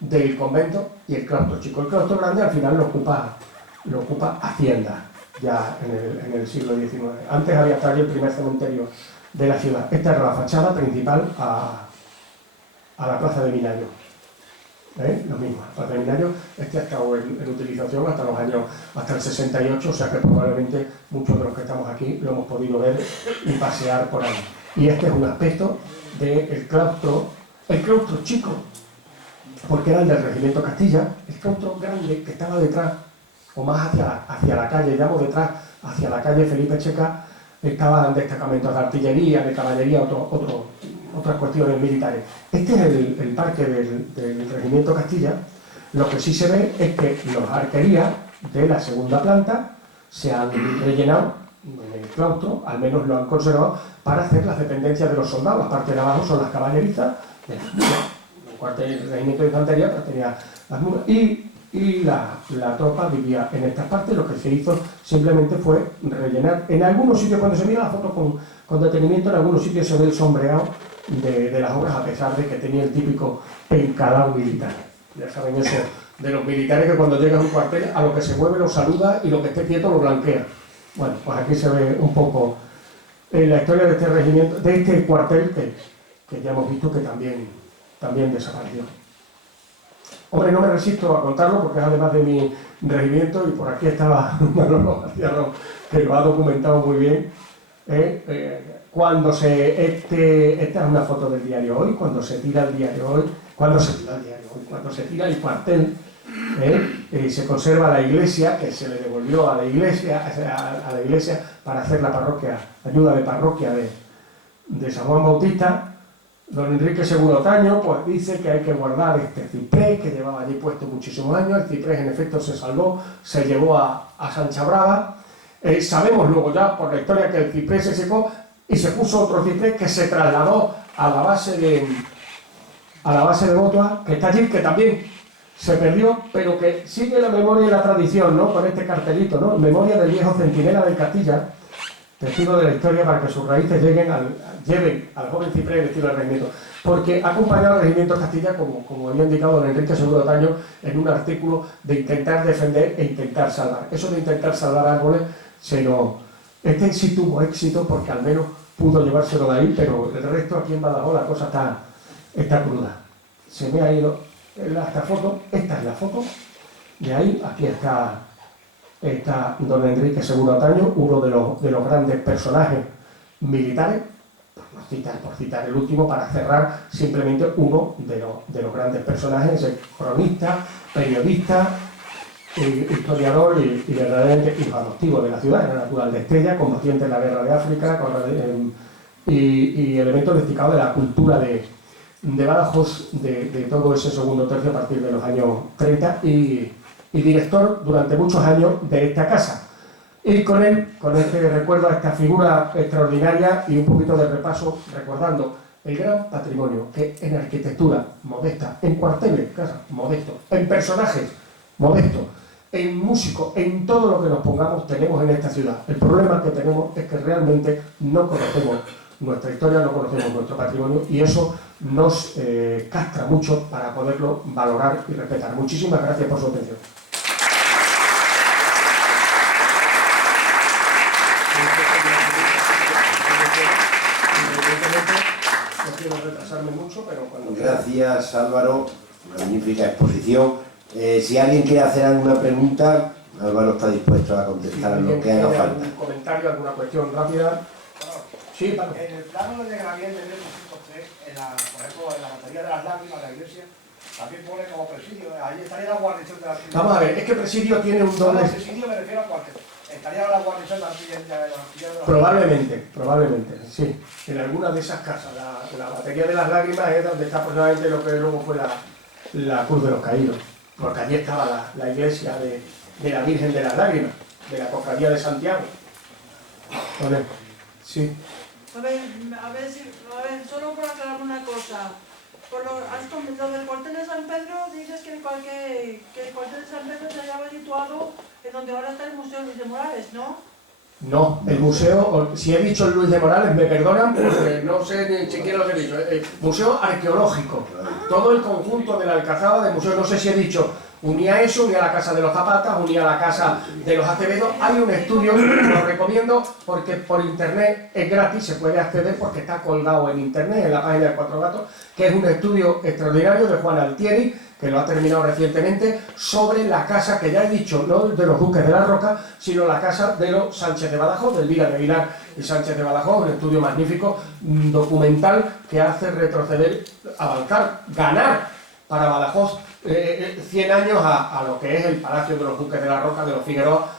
del convento y el claustro chico. El claustro grande al final lo ocupa Hacienda, ya en el siglo XIX. Antes había estado el primer cementerio de la ciudad. Esta era la fachada principal a la Plaza de Minayo. Lo mismo, la Plaza de Minayo, ha estado en utilización hasta el 68, o sea que probablemente muchos de los que estamos aquí lo hemos podido ver y pasear por ahí. Y este es un aspecto del claustro, el claustro chico, porque era el del Regimiento Castilla, el claustro grande que estaba detrás, o más hacia la calle, llamo detrás, hacia la calle Felipe Checa, estaban destacamentos de artillería, de caballería, otras cuestiones militares. Este es el parque del Regimiento Castilla. Lo que sí se ve es que las arquerías de la segunda planta se han rellenado en el claustro, al menos lo han conservado, para hacer las dependencias de los soldados. La parte de abajo son las caballerizas, el cuartel del Regimiento de Infantería, tenía las mulas, y la tropa vivía en estas partes. Lo que se hizo simplemente fue rellenar. En algunos sitios, cuando se mira la foto con detenimiento, en algunos sitios se ve el sombreado de las obras, a pesar de que tenía el típico encalado militar. Ya saben eso de los militares, que cuando llega a un cuartel, a lo que se mueve lo saluda y lo que esté quieto lo blanquea. Bueno, pues aquí se ve un poco la historia de este regimiento, de este cuartel que ya hemos visto que también desapareció. Hombre, no me resisto a contarlo porque es además de mi regimiento, y por aquí estaba Manolo García, que lo ha documentado muy bien. Cuando esta es una foto del diario Hoy, cuando se tira el cuartel, se conserva la iglesia, que se le devolvió a la iglesia para hacer la ayuda de parroquia de San Juan Bautista. Don Enrique Seguro Otaño pues dice que hay que guardar este ciprés que llevaba allí puesto muchísimos años. El ciprés en efecto se salvó, se llevó a Sancha Brava. Sabemos luego ya por la historia que el ciprés se secó y se puso otro ciprés que se trasladó a la base de Botoa, que está allí, que también se perdió, pero que sigue la memoria y la tradición, ¿no? Con este cartelito, ¿no? En memoria del viejo centinela del Castilla, testigo de la historia, para que sus raíces lleven al joven ciprés el estilo del regimiento. Porque ha acompañado al regimiento Castilla, como había indicado don Enrique Seguro Otaño, en un artículo de intentar defender e intentar salvar. Eso de intentar salvar árboles, este sí tuvo éxito porque al menos pudo llevárselo de ahí, pero el resto aquí en Badajoz la cosa está cruda. Se me ha ido esta foto, esta es la foto, de ahí, aquí está don Enrique Seguro Otaño, uno de los grandes personajes militares, por citar el último, para cerrar simplemente uno de los grandes personajes, el cronista, periodista, historiador y verdaderamente hijo adoptivo de la ciudad. Era natural de Estella, combatiente en la guerra de África, y elemento destacado de la cultura de Badajoz de todo ese segundo tercio a partir de los años 30 y director durante muchos años de esta casa. Y con él, con este recuerdo a esta figura extraordinaria y un poquito de repaso, recordando el gran patrimonio que en arquitectura modesta, en cuarteles, casa, modesto, en personajes, modesto, en músicos, en todo lo que nos pongamos tenemos en esta ciudad. El problema que tenemos es que realmente no conocemos nuestra historia, no conocemos nuestro patrimonio, y eso nos castra mucho para poderlo valorar y respetar. Muchísimas gracias por su atención. No quiero retrasarme mucho, pero cuando... Gracias, Álvaro, una magnífica exposición. Si alguien quiere hacer alguna pregunta, Álvaro está dispuesto a contestar a lo que haga falta. ¿Algún comentario, alguna cuestión rápida? Sí, claro. En el plano de Gabriel de 1803, por ejemplo, en la batería de las lágrimas de la iglesia, también pone como presidio. Ahí estaría la guarnición de la artillería. Vamos a ver, es que presidio tiene un doble... No, presidio me refiero a cuartel. Estaría la guarnición de la artillería. Probablemente, sí. En alguna de esas casas. La batería de las lágrimas es donde está probablemente lo que luego fue la Cruz de los Caídos. Porque allí estaba la iglesia de la Virgen de las Lágrimas, de la Cofradía de Santiago. ¿Vale? Sí. A ver, solo por aclarar una cosa. Has comentado del cuartel de San Pedro, dices que el cuartel de San Pedro se hallaba situado en donde ahora está el Museo Luis de Morales, ¿no? No, el museo, si he dicho Luis de Morales, me perdonan porque no sé ni siquiera lo que he dicho. Museo arqueológico. Todo el conjunto de la Alcazaba de museo, no sé si he dicho, unía eso, unía la casa de los Zapatas, unía la casa de los Acevedo. Hay un estudio, lo recomiendo porque por internet es gratis, se puede acceder porque está colgado en internet, en la página de Cuatro Gatos, que es un estudio extraordinario de Juan Altieri, que lo ha terminado recientemente, sobre la casa que ya he dicho, no de los Duques de la Roca, sino la casa de los Sánchez de Badajoz, de Elvira de Aguilar y Sánchez de Badajoz, un estudio magnífico, documental que hace retroceder, avanzar, ganar para Badajoz 100 años a lo que es el Palacio de los Duques de la Roca, de los Figueroa.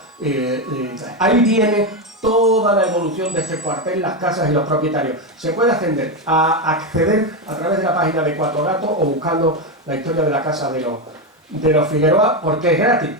Ahí viene toda la evolución de este cuartel, las casas y los propietarios. Se puede acceder a través de la página de Cuatro Gatos o buscando la historia de la casa de los Figueroa, porque es gratis.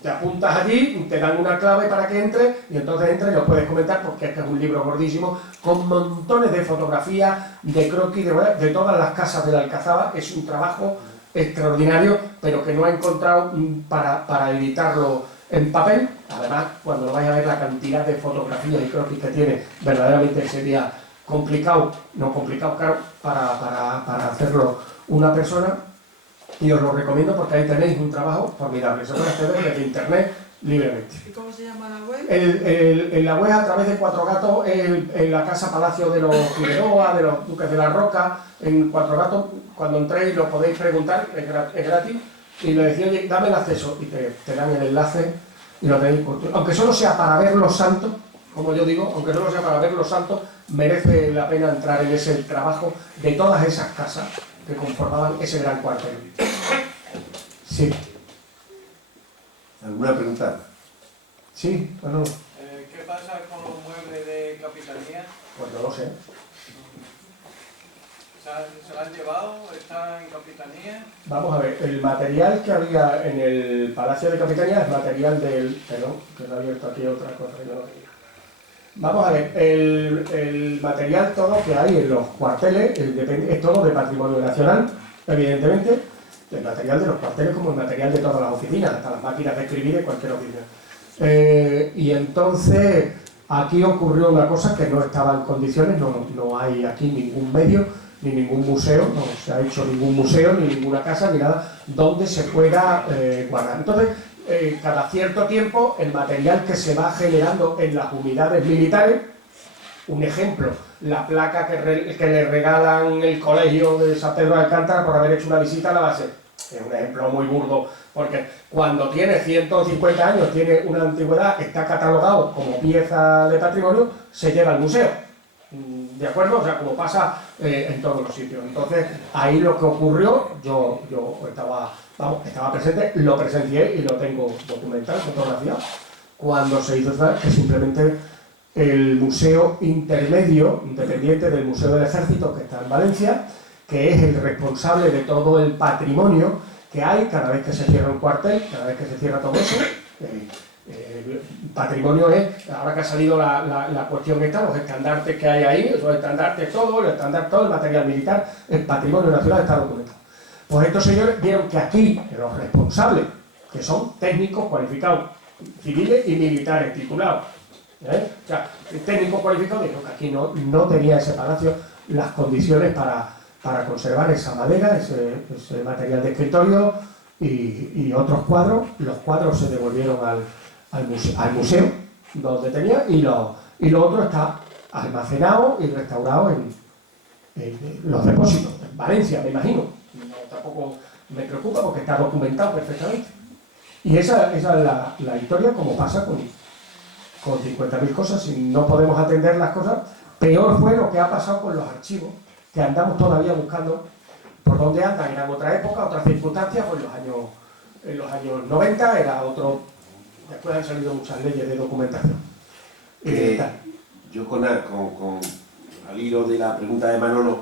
Te apuntas allí, te dan una clave para que entres y entonces entres y lo puedes comentar porque es un libro gordísimo con montones de fotografías, de croquis, de todas las casas de la Alcazaba. Es un trabajo extraordinario, pero que no ha encontrado para editarlo en papel. Además, cuando lo vais a ver la cantidad de fotografías y croquis que tiene, verdaderamente sería complicado, no complicado, claro, para hacerlo una persona. Y os lo recomiendo porque ahí tenéis un trabajo formidable. Se puede acceder desde internet libremente. ¿Y cómo se llama la web? En la web, a través de Cuatro Gatos, en la casa Palacio de los Figueroa, de los Duques de la Roca, en Cuatro Gatos, cuando entréis lo podéis preguntar, es gratis, y le decís, oye, dame el acceso, y te dan el enlace y lo tenéis. Aunque solo sea para ver los santos, como yo digo, aunque solo sea para ver los santos, merece la pena entrar en ese trabajo de todas esas casas que conformaban ese gran cuartel. Sí. ¿Alguna pregunta? Sí, bueno, ¿Qué pasa con los muebles de capitanía? pues no lo sé. ¿Se lo han llevado? ¿Están en capitanía? Vamos a ver, el material que había en el Palacio de Capitanía es material del... Perdón, que se ha abierto aquí otra cosa que yo no quería. Vamos a ver, el material todo que hay en los cuarteles es todo de patrimonio nacional, evidentemente, el material de los cuarteles como el material de todas las oficinas, hasta las máquinas de escribir de cualquier oficina. Y entonces aquí ocurrió una cosa que no estaba en condiciones, no hay aquí ningún medio, ni ningún museo, no se ha hecho ningún museo, ni ninguna casa, ni nada, donde se pueda guardar. Entonces, cada cierto tiempo, el material que se va generando en las unidades militares, un ejemplo, la placa que le regalan el colegio de San Pedro de Alcántara por haber hecho una visita a la base, es un ejemplo muy burdo, porque cuando tiene 150 años, tiene una antigüedad, está catalogado como pieza de patrimonio, se lleva al museo. ¿De acuerdo? O sea, como pasa en todos los sitios. Entonces, ahí lo que ocurrió, yo estaba presente, lo presencié y lo tengo documentado, fotografiado, cuando se hizo que simplemente el museo intermedio, independiente del Museo del Ejército, que está en Valencia, que es el responsable de todo el patrimonio que hay cada vez que se cierra un cuartel, cada vez que se cierra todo eso. Patrimonio es, ahora que ha salido la cuestión esta, los estandartes que hay ahí, esos estandartes todo, el material militar, el patrimonio nacional está documentado. Pues estos señores vieron que aquí los responsables, que son técnicos cualificados, civiles y militares titulados, o sea, el técnico cualificado dijo que aquí no tenía ese palacio las condiciones para conservar esa madera, ese material de escritorio y otros cuadros. Los cuadros se devolvieron al museo donde tenía y lo otro está almacenado y restaurado en los depósitos, en Valencia, me imagino. Tampoco me preocupa porque está documentado perfectamente. Y esa es la historia, como pasa con 50.000 cosas. Si no podemos atender las cosas, peor fue lo que ha pasado con los archivos, que andamos todavía buscando por dónde andan. Era en otra época, otras circunstancias, pues en los años 90 era otro. Después han salido muchas leyes de documentación. Yo al hilo de la pregunta de Manolo,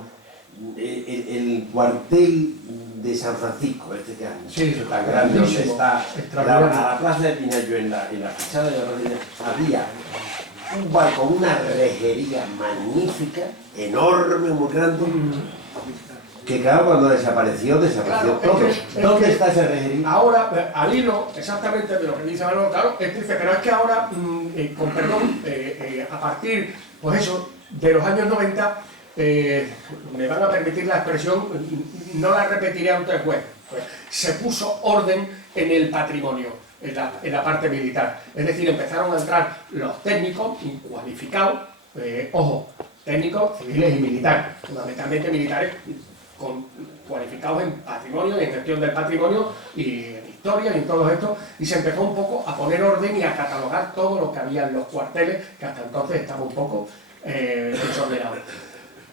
el cuartel de San Francisco, que es tan grande, donde está a la plaza de Pinayo, en la fachada de la Rodilla, había un balcón, una rejería magnífica, enorme, muy grande, Que claro, cuando desapareció Claro, todo. es que ¿Dónde está ese regerío? ahora, al hilo exactamente de lo que dice Manolo, claro, es triste, pero es que ahora, con perdón, a partir, pues eso, de los años 90, me van a permitir la expresión, no la repetiré antes, pues, se puso orden en el patrimonio, en la parte militar. Es decir, empezaron a entrar los técnicos cualificados, ojo, técnicos civiles y militares, fundamentalmente militares, cualificados en patrimonio, en gestión del patrimonio y en historia y en todo esto, y se empezó un poco a poner orden y a catalogar todo lo que había en los cuarteles, que hasta entonces estaba un poco desordenado.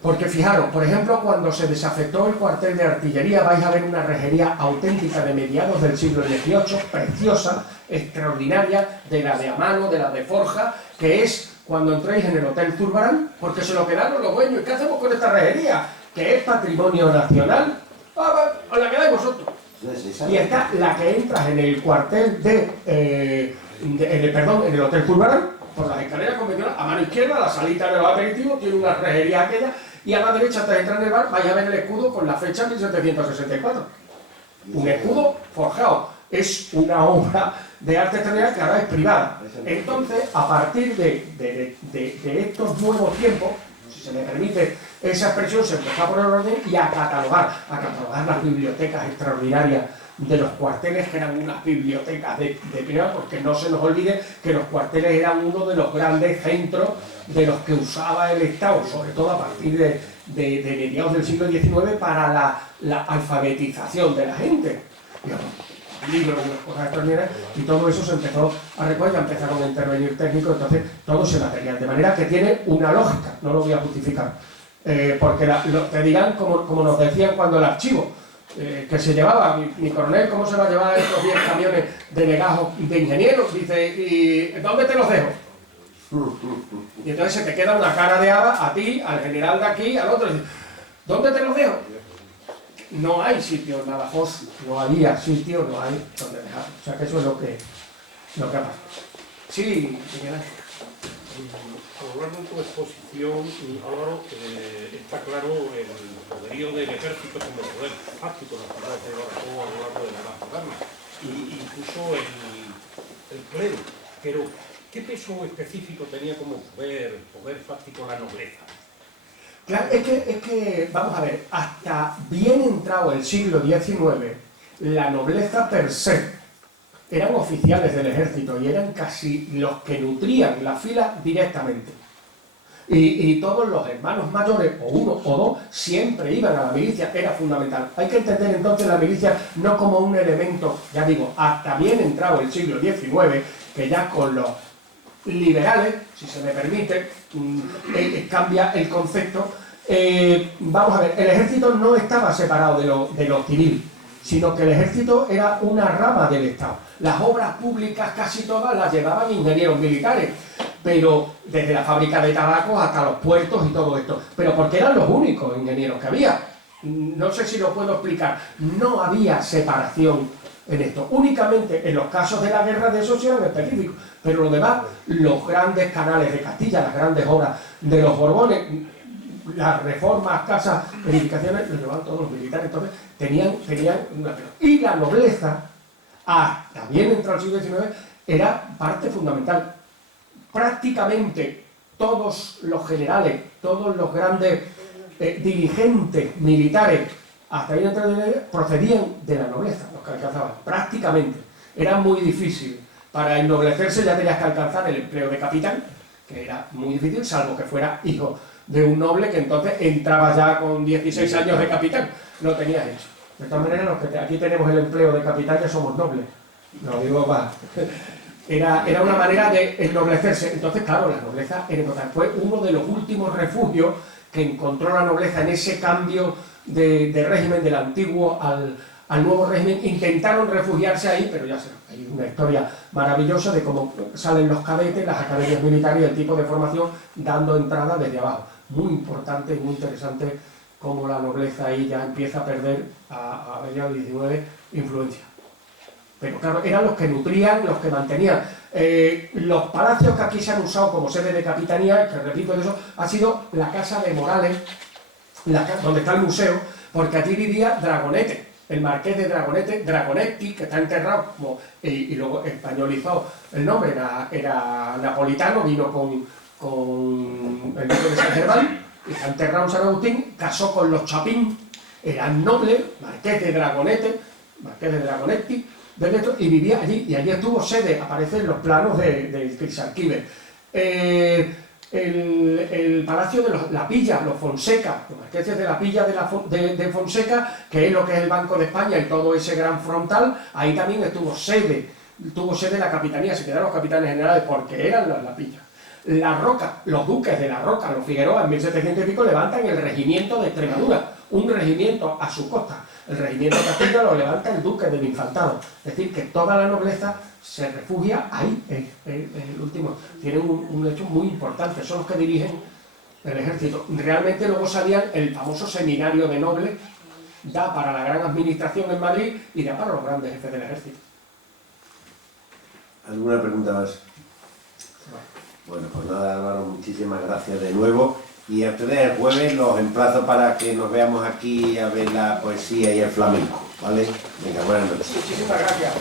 Porque fijaros, por ejemplo, cuando se desafectó el cuartel de artillería, vais a ver una rejería auténtica de mediados del siglo XVIII, preciosa, extraordinaria, de la de a mano, de la de forja, que es cuando entréis en el Hotel Zurbarán, porque se lo quedaron los dueños. ¿Y qué hacemos con esta rejería? Que es patrimonio nacional, os la quedáis vosotros. Y está la que entras en el cuartel en el Hotel Zurbarán, por las escaleras convencionales, a mano izquierda, la salita de los aperitivos, tiene una rejería aquella, y a la derecha, antes de entrar en el bar, vais a ver el escudo con la fecha 1764. Un escudo forjado. Es una obra de arte extraordinaria que ahora es privada. Entonces, a partir de estos nuevos tiempos, si se me permite esa expresión, se empezó a poner orden y a catalogar las bibliotecas extraordinarias de los cuarteles, que eran unas bibliotecas de primera, porque no se nos olvide que los cuarteles eran uno de los grandes centros de los que usaba el Estado, sobre todo a partir de mediados del siglo XIX, para la alfabetización de la gente. Libros, cosas extraordinarias, y todo eso se empezó a recoger, ya empezaron a intervenir técnicos, entonces todo se material, de manera que tiene una lógica, no lo voy a justificar, porque te dirán, como nos decían cuando el archivo, que se llevaba, mi coronel, ¿cómo se va a llevar estos 10 camiones de legajos de ingenieros? Dice, ¿y dónde te los dejo? Y entonces se te queda una cara de haba a ti, al general de aquí, al otro, dice, ¿dónde te los dejo? No hay sitio en Badajoz, no había sitio, no hay donde dejar. O sea que eso es lo que ha pasado. Sí, Miguel Ángel. A lo largo de tu exposición, Álvaro, está claro el poderío del ejército como poder fáctico en las ciudades de Badajoz a lo largo de la Edad Moderna, y incluso el clero. Pero, ¿qué peso específico tenía como poder fáctico la nobleza? Claro, es que, vamos a ver, hasta bien entrado el siglo XIX, la nobleza per se eran oficiales del ejército y eran casi los que nutrían la fila directamente. Y todos los hermanos mayores, o uno o dos, siempre iban a la milicia, era fundamental. Hay que entender entonces la milicia no como un elemento, ya digo, hasta bien entrado el siglo XIX, que ya con los liberales, si se me permite, cambia el concepto. Vamos a ver, el ejército no estaba separado de lo civil, sino que el ejército era una rama del Estado. Las obras públicas casi todas las llevaban ingenieros militares, pero desde la fábrica de tabaco hasta los puertos y todo esto, pero porque eran los únicos ingenieros que había. No sé si lo puedo explicar, no había separación en esto, únicamente en los casos de la guerra de esos eran específicos, pero lo demás, los grandes canales de Castilla, las grandes obras de los Borbones, las reformas, casas, edificaciones, los llevaban todos los militares, entonces tenían una... Y la nobleza, hasta bien entrado el siglo XIX, era parte fundamental. Prácticamente todos los generales, todos los grandes dirigentes militares, hasta bien entrado el siglo XIX, procedían de la nobleza, los que alcanzaban, prácticamente. Era muy difícil. Para ennoblecerse ya tenías que alcanzar el empleo de capitán, que era muy difícil, salvo que fuera hijo de un noble, que entonces entraba ya con 16 años de capitán, lo tenías hecho. De todas maneras, los que aquí tenemos el empleo de capitán ya somos nobles. No digo más. Era una manera de ennoblecerse. Entonces, claro, la nobleza era importante. Fue uno de los últimos refugios que encontró la nobleza en ese cambio de régimen del antiguo al nuevo régimen. Intentaron refugiarse ahí, pero ya sé, hay una historia maravillosa de cómo salen los cadetes, las academias militares y el tipo de formación dando entrada desde abajo. Muy importante y muy interesante cómo la nobleza ahí ya empieza a perder a mediados del 19 influencia. Pero claro, eran los que nutrían, los que mantenían. Los palacios que aquí se han usado como sede de capitanía, que repito de eso, ha sido la casa de Morales, donde está el museo, porque allí vivía Dragonete, el marqués de Dragonete, Dragonetti, que está enterrado, y luego españolizó el nombre, era napolitano, vino con el duque de San Germán, y está enterrado en San Agustín, casó con los Chapín, eran nobles, marqués de Dragonetti, y vivía allí, y allí estuvo sede, aparece en los planos del Crisarquive. El palacio de la Pilla, los Fonseca, los marqueses de la Pilla de Fonseca, que es lo que es el Banco de España y todo ese gran frontal, ahí también tuvo sede la capitanía, se quedaron los capitanes generales porque eran la Pilla. La Roca, los duques de la Roca, los Figueroa, en 1700 y pico levantan el regimiento de Extremadura, un regimiento a su costa. El regimiento de Castilla lo levanta el duque del Infantado. Es decir, que toda la nobleza se refugia ahí, el último. Tienen un hecho muy importante, son los que dirigen el ejército. Realmente luego salían el famoso seminario de nobles, da para la gran administración en Madrid y da para los grandes jefes del ejército. ¿Alguna pregunta más? Bueno, pues nada, Álvaro, muchísimas gracias de nuevo. Y a ustedes el jueves los emplazo para que nos veamos aquí a ver la poesía y el flamenco, ¿vale? Venga, buenas noches. Muchísimas gracias.